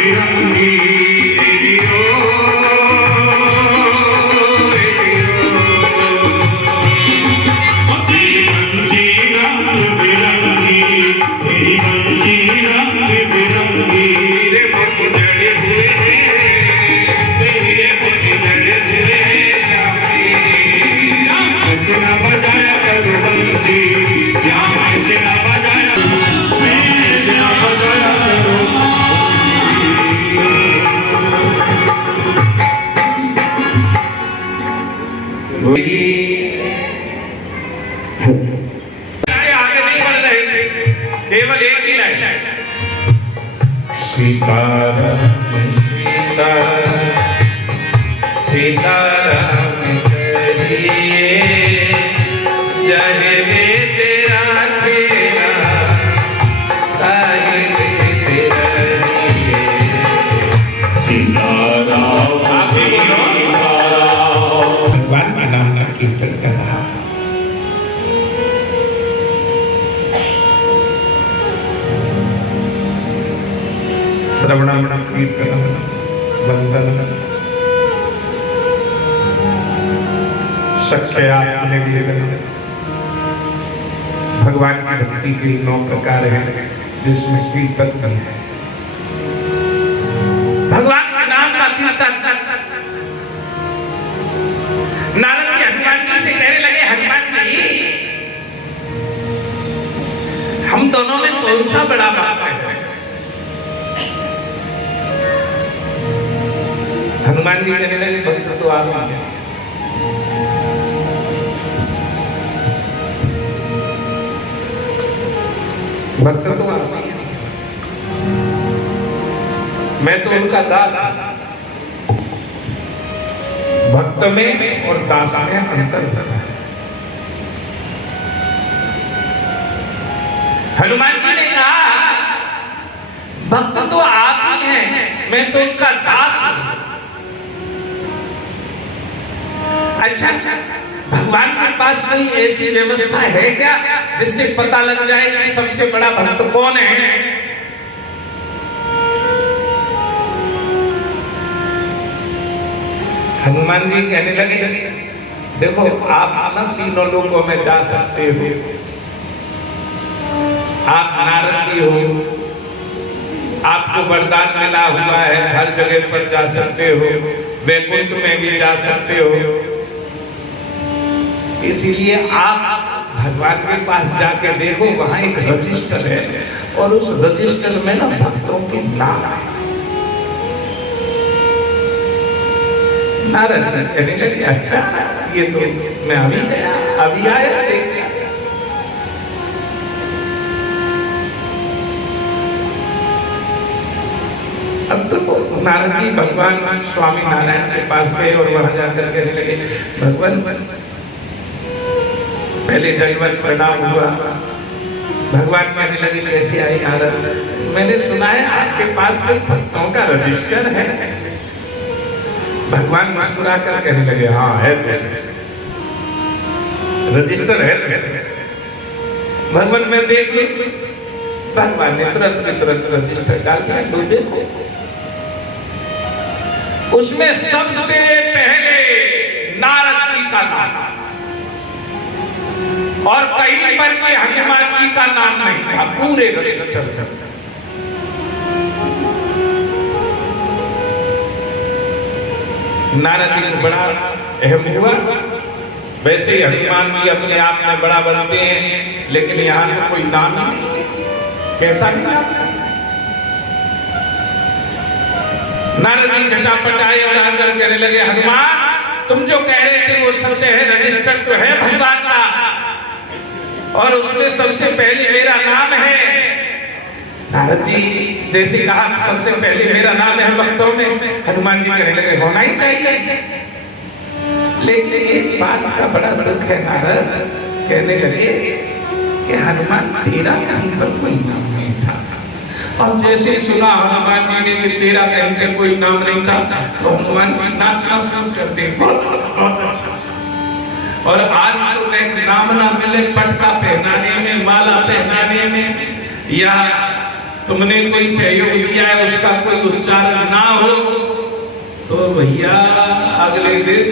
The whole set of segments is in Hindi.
बिरंगी आगे नहीं बढ़ रहे थे, केवल एक ही लाइन सीताराम सीताराम सीताराम करिए जय वे तेरा तेरा ताहि तेरा सीताराम भगवान का नाम का कीर्तन कर रहा। श्रवणम कीर्तनम वंदनम सख्यात्मनिवेदनम। भगवान की भक्ति के 9 प्रकार हैं जिसमें कीर्तन भी है। भगवान के नाम का कीर्तन। नारद जी हनुमान जी से कहने लगे, हनुमान जी हम दोनों में कौन सा बड़ा बाप है? हनुमान जी कहने लगे, भक्त तो आप हैं। भक्त तो आप हैं, मैं तो उनका दास हूं। भक्त में और दास में अंतर होता है। हनुमान जी ने कहा, भक्त तो आप ही हैं, मैं तो उनका दास हूं। अच्छा, भगवान के पास कोई ऐसी व्यवस्था है क्या जिससे पता लग जाए कि सबसे बड़ा भक्त कौन है? हनुमान जी कहने लगे, देखो आप ना तीनों लोगों में जा सकते हो। आप नारद जी हो, आपको वरदान मिला हुआ है, हर जगह पर जा सकते हो, वैकुंठ में भी जा सकते हो। इसीलिए आप भगवान के पास जाके देखो, वहां एक रजिस्टर है और उस रजिस्टर में ना भक्तों के नाम है। नारद जी कहने लगे, अच्छा ये तो मैं अभी गया, अभी आया देख। अब तो नारद जी भगवान स्वामी नारायण के पास गए और वहां जाकर कहने लगे, भगवान पहले दंडवत प्रणाम हुआ। भगवान कहने लगे, कैसे आए नारद? मैंने सुना है आपके पास कुछ भक्तों का रजिस्टर है। भगवान मुस्कुरा कर कहने लगे, हाँ है तो रजिस्टर है। भगवान मैं देख लूं। भगवान ने तुरंत रजिस्टर डाल दिया। तो देखो उसमें सबसे पहले नारद जी का नाम और कहीं पर भी हनुमान जी का नाम नहीं था पूरे रजिस्टर में। नारद जी को बड़ा अहम हुआ। वैसे ही हनुमान जी अपने आप में बड़ा बनते हैं, लेकिन यहाँ तो कोई नाम नहीं। कैसा नाम? नारद जी झटापट आए और आकर कहने लगे, हनुमान तुम जो कह रहे थे वो सत्य है, रजिस्टर तो है भगवान का और उसमें सबसे पहले मेरा नाम है। नारद जी जैसे कहा सबसे पहले मेरा नाम है भक्तों में, हनुमान जी कहने लगे होना ही चाहिए। लेकिन एक बात का बड़ा दुख है नारद, कहने लगे कि हनुमान तेरा कहीं पर कोई नाम नहीं था। और जैसे सुना हनुमान जी ने कि तेरा कहीं पर कोई नाम नहीं था तो हनुमान जी नाचना शुरू करते। और आज तो एक नाम ना मिले पटका पहनाने में, माला पहनाने में या तुमने कोई सहयोग दिया है उसका कोई उच्चारण ना हो तो भैया अगले दिन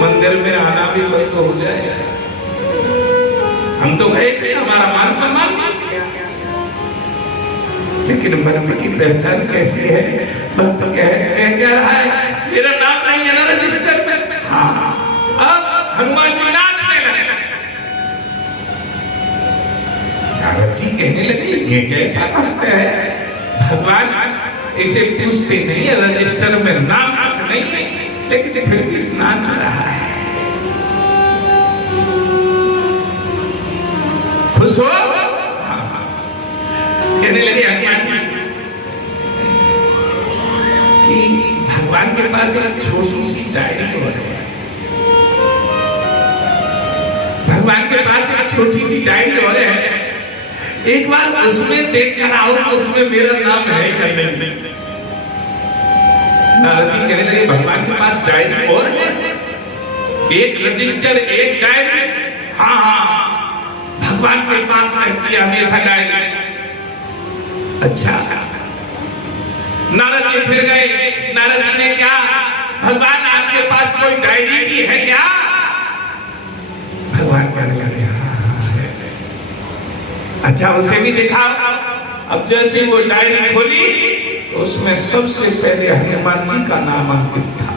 मंदिर में आना भी बंद हो जाएगा। हम तो गए थे, हमारा मान सम्मान किया, लेकिन भक्त की पहचान कैसी है? भक्त कह क्या रहा है, मेरा नाम नहीं है ना रजिस्टर में। हाँ, अब हनुमान जी नाचने लगे। जी कहने लगे ये कैसा भक्त है, भगवान इसे पूछते नहीं है, रजिस्टर में नाम नहीं है, लेकिन फिर भी नाच रहा है। खुश हो? कहने लगे हनुमान जी कि भगवान के पास एक छोटी सी डायरी और है। भगवान के पास एक छोटी सी डायरी और है, एक बार उसमें देख कर आओ तो उसमें मेरा नाम है क्या नहीं? नारद जी कहने लगे भगवान के पास डायरी और है, एक रजिस्टर एक डायरी। हाँ हाँ, भगवान के पास रहती है हमेशा डायरी। अच्छा, नारद जी फिर गए। नारद जी ने क्या, भगवान आपके पास कोई डायरी भी है क्या? भगवान कहने लगे अच्छा उसे भी दिखाओ। अब जैसे वो डायरी खोली तो उसमें सबसे पहले हनुमान जी का नाम अंकित था।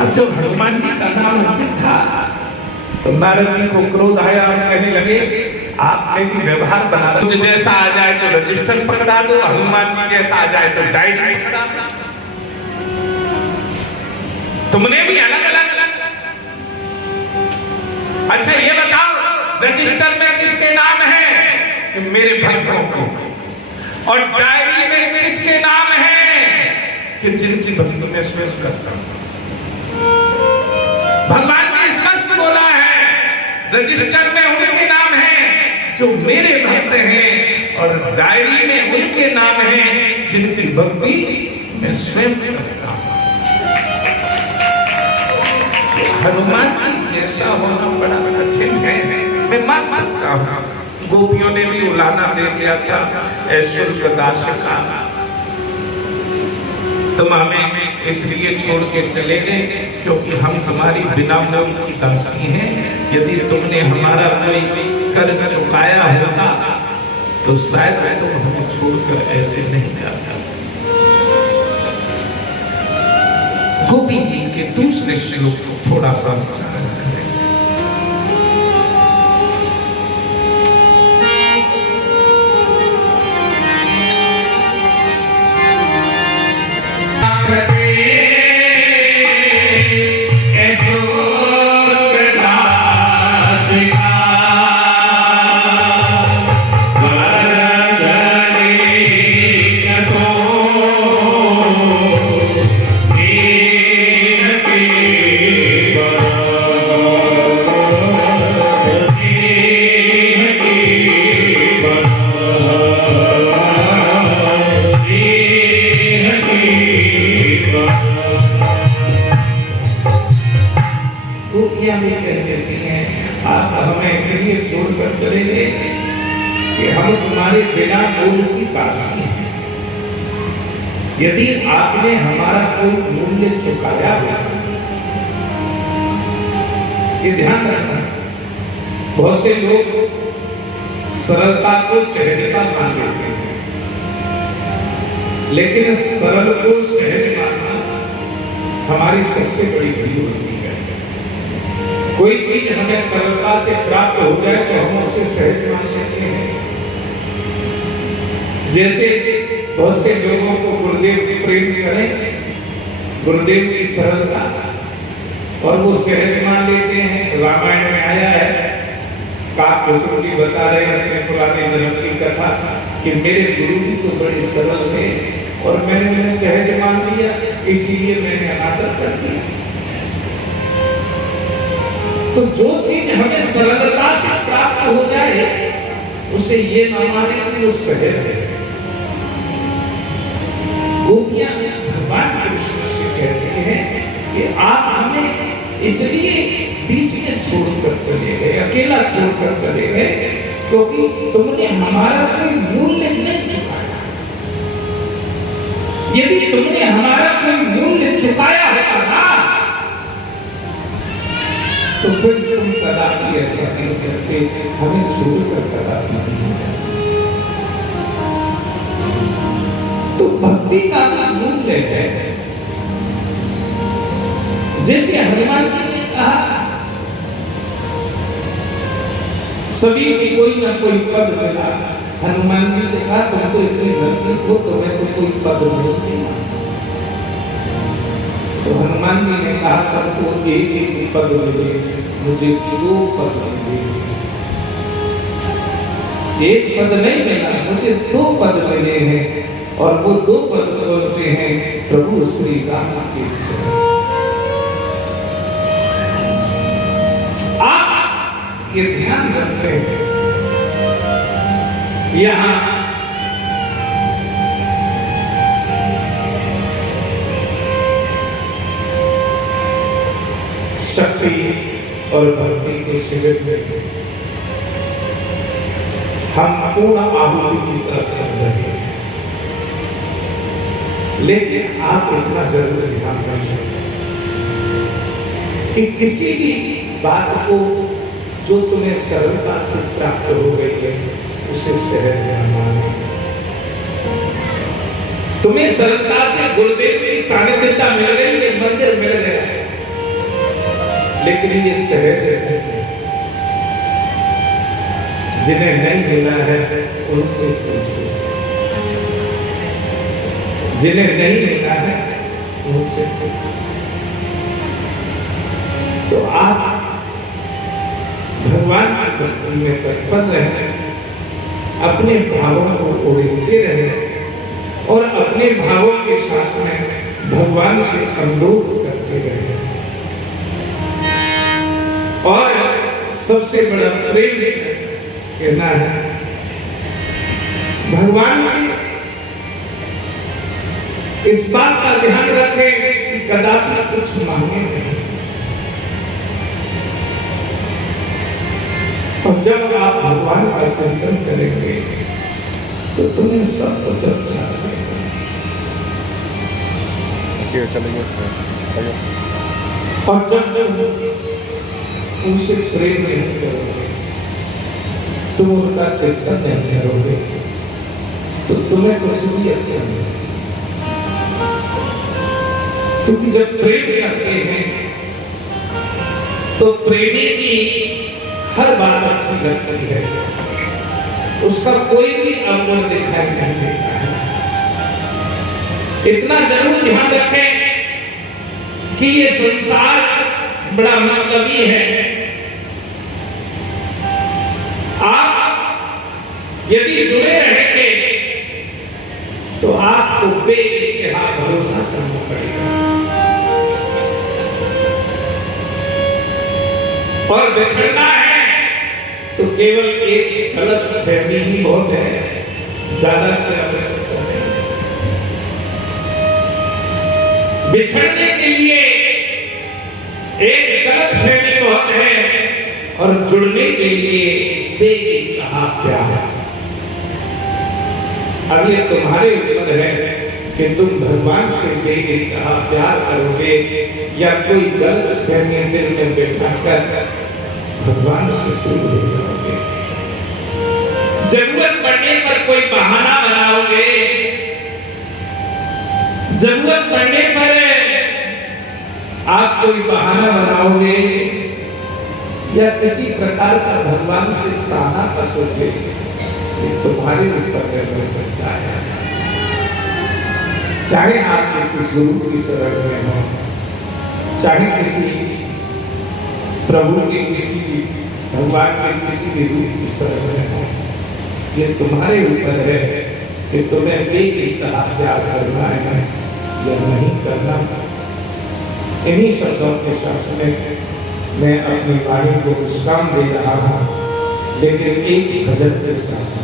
अब जब हनुमान जी का नाम अंकित था तो नारद जी को क्रोध आया और कहने लगे आपने भी व्यवहार बना रहे, जैसा आ जाए तो रजिस्टर पकड़ा दो, हनुमान जी जैसा आ जाए तो डायरी पकड़ा दो। तुमने भी अलग अलग। अच्छा ये बताओ रजिस्टर में किसके नाम है? कि मेरे भक्तों को। और डायरी में किसके नाम है? कि जिनकी भक्तों में स्मरण करता हूं। भगवान ने स्पष्ट बोला है रजिस्टर में उनके नाम है जो मेरे भक्त हैं, और डायरी में उनके नाम है जिनकी भक्ति मैं स्वयं करता हूं। हनुमान जी जैसा होना बड़ा कठिन है, मैं मान सकता हूं। गोपियों ने भी उलाना दे दिया था शुल्क दास का, तुम हमें इसलिए छोड़ के चले गए क्योंकि हम तुम्हारी बिना मोल की दासी हैं। यदि तुमने हमारा कोई कर्ज चुकाया होता तो शायद तुम हमें छोड़कर ऐसे नहीं जाता। गोपी गीत के दूसरे श्लोक को थोड़ा सा विचार करें। छोड़कर चले गए कि हम तुम्हारे बिना मूल्य की दासी हैं। यदि आपने हमारा कोई मूल्य चुकाया हो, ये ध्यान रखना। बहुत से लोग सरलता को सहजता मान लेते हैं, लेकिन सरल को सहज मानना हमारी सबसे बड़ी भूल होती है। कोई चीज हमें सरलता से प्राप्त हो जाए तो हम उसे सहज मान लेते हैं। जैसे बहुत से लोगों को गुरुदेव प्रेम करें, गुरुदेव की सरलता, और वो सहज मान लेते हैं। रामायण में आया है, काकभूषण जी बता रहे हैं अपने पुराने जन्म की कथा कि मेरे गुरु जी तो बड़े सरल थे और मैंने उन्हें सहज मान लिया, इसीलिए मैंने अनादर कर दिया। तो जो चीज हमें सरलता से प्राप्त हो जाए उसे ये न माने कि वो सहज है। गोपियां भगवान कृष्ण से कहती हैं कि आप हमें इसलिए बीच में छोड़कर चले गए, अकेला छोड़कर चले गए क्योंकि तुमने हमारा कोई मूल्य नहीं चुकाया। यदि तुमने हमारा कोई मूल्य चुकाया होता ना, तो फिर तुम कदापि ऐसा नहीं करते, हमें छोड़कर कदापि नहीं जाते। तो भक्ति का मूल्य है। जैसे हनुमान जी ने कहा, सभी को कोई ना कोई पद मिला। हनुमान जी से कहा, तुम तो इतने नजदीक हो, तुम्हें तो कोई पद नहीं मिला। तो हनुमान जी ने कहा, सबको एक एक पद मिले, मुझे 2 पद मिले। एक पद नहीं मिला, मुझे 2 पद मिले हैं, और वो 2 पद कौन से हैं? प्रभु श्री राम के चरण। आप ये ध्यान रखें, यहाँ शक्ति और भक्ति के शिविर में हम पूर्ण आहुति की तरफ चल रहे हैं, लेकिन आप इतना जरूर ध्यान रखें कि किसी भी बात को जो तुम्हें सरलता से प्राप्त हो गई है, उसे सहज न माने। तुम्हें सरलता से गुरुदेव की सानिध्यता मिल गई है, मंदिर मिल गया है, लेकिन ये सहज है। जिन्हें नहीं मिला है उनसे पूछो, जिन्हें नहीं मिला है उनसे पूछो। तो आप भगवान की भक्ति में तत्पर रहें, अपने भावों को उड़ेलते रहें और अपने भावों के साथ में भगवान से अनुरोध करते रहें। और सबसे बड़ा प्रेम कहना है, भगवान से इस बात का ध्यान रखें कि कदापि कुछ मांगे नहीं। और जब आप भगवान का चिंतन करेंगे तो तुम्हें सब कुछ अच्छा लगेगा। और जब उनसे प्रेम नहीं करोगे, तुम उनका चिंतन नहीं करोगे, तो तुम्हें कुछ भी अच्छा नहीं। क्योंकि जब प्रेम करते हैं तो प्रेमी की हर बात अच्छी लगती है, उसका कोई भी अवगुण दिखाई नहीं देता है। इतना जरूर ध्यान रखें कि ये संसार बड़ा मतलबी है। आप यदि जुड़े रहेंगे तो आपको बेइंतहा भरोसा करना पड़ेगा, और बिछड़ना है तो केवल एक गलत फहमी ही बहुत है, ज्यादा की आवश्यकता नहीं। बिछड़ने के लिए एक गलत फहमी बहुत है, और जुड़ने के लिए बेइंतहा प्यार। अब ये तुम्हारे ऊपर है कि तुम भगवान से बेइंतहा प्यार करोगे या कोई गलत फहमी दिल में बैठाकर भगवान से दूर हो जाओगे। जरूरत पड़ने पर कोई बहाना बनाओगे, जरूरत पड़ने पर आप कोई बहाना बनाओगे या किसी प्रकार का भगवान से ताना कसोगे, ये तुम्हारे ऊपर निर्भर करता है। चाहे आप किसी गुरु की शरण में हो, चाहे किसी प्रभु के किसी भी भगवान के किसी भी रूप की शरण में हो, ये तुम्हारे ऊपर है कि तुम्हें बेइंतहा प्यार करना है या नहीं करना। इन्हीं शब्दों के साथ में मैं अपनी वाणी को विश्राम दे रहा हूँ, लेकिन एक भजन के साथ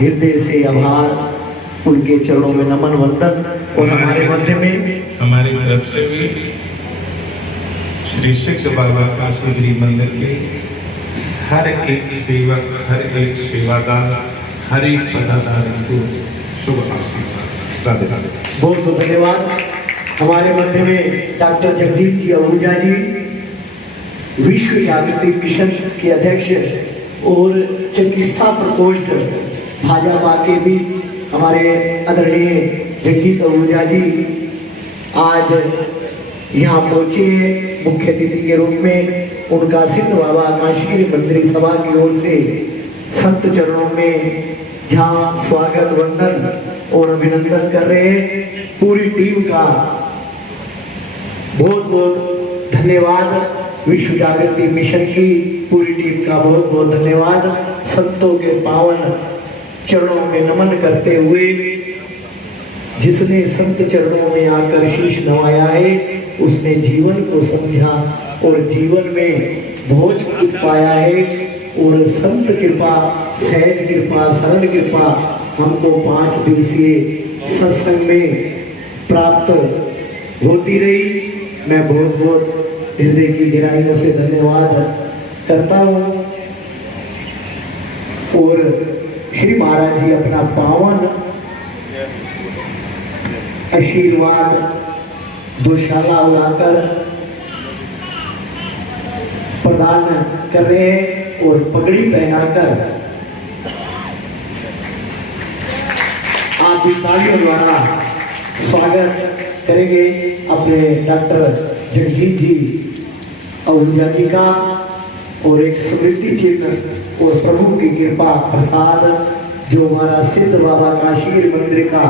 हृदय से आभार, उनके चरणों में नमन वंदन। और हमारे मध्य में हमारी तरफ से भी श्री सिद्ध बाबा काशी गृह मंदिर के हर एक सेवक, हर एक सेवादार, हर एक पदाधारी को शुभ आशीर्वाद। राधे राधे। बहुत बहुत धन्यवाद। हमारे मध्य में डॉक्टर जगजीत जी आहूजा जी, विश्व जागृति मिशन के अध्यक्ष और चिकित्सा प्रकोष्ठ भाजपा के भी हमारे आदरणीय जगजीत आहूजा जी आज यहाँ पहुंचे हैं मुख्य अतिथि के रूप में। उनका सिद्ध बाबा काशी मंदिर सभा की ओर से संत चरणों में जहाँ स्वागत, वंदन और अभिनंदन कर रहे हैं। पूरी टीम का बहुत बहुत धन्यवाद। विश्व जागृति मिशन की पूरी टीम का बहुत बहुत धन्यवाद। संतों के पावन चरणों में नमन करते हुए, जिसने संत चरणों में आकर शीश नवाया है उसने जीवन को समझा और जीवन में बहुत कुछ पाया है। और संत कृपा, सहज कृपा, सरल कृपा हमको 5 दिवसीय सत्संग में प्राप्त होती रही। मैं बहुत बहुत हृदय की गहराइयों से धन्यवाद करता हूँ। और श्री महाराज जी अपना पावन आशीर्वाद दुशाला उड़ाकर प्रदान कर रहे हैं और पगड़ी पहनाकर आप भी तालियों द्वारा स्वागत करेंगे अपने डॉक्टर जगजीत जी आहूजा जी का। और एक स्मृति चिन्ह और प्रभु की कृपा प्रसाद जो हमारा सिद्ध बाबा काशी मंदिर का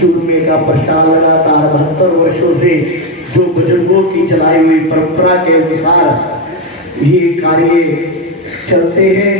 चूरमे का प्रसाद लगातार 72 वर्षों से जो बुजुर्गों की चलाई हुई परंपरा के अनुसार ये कार्य चलते हैं।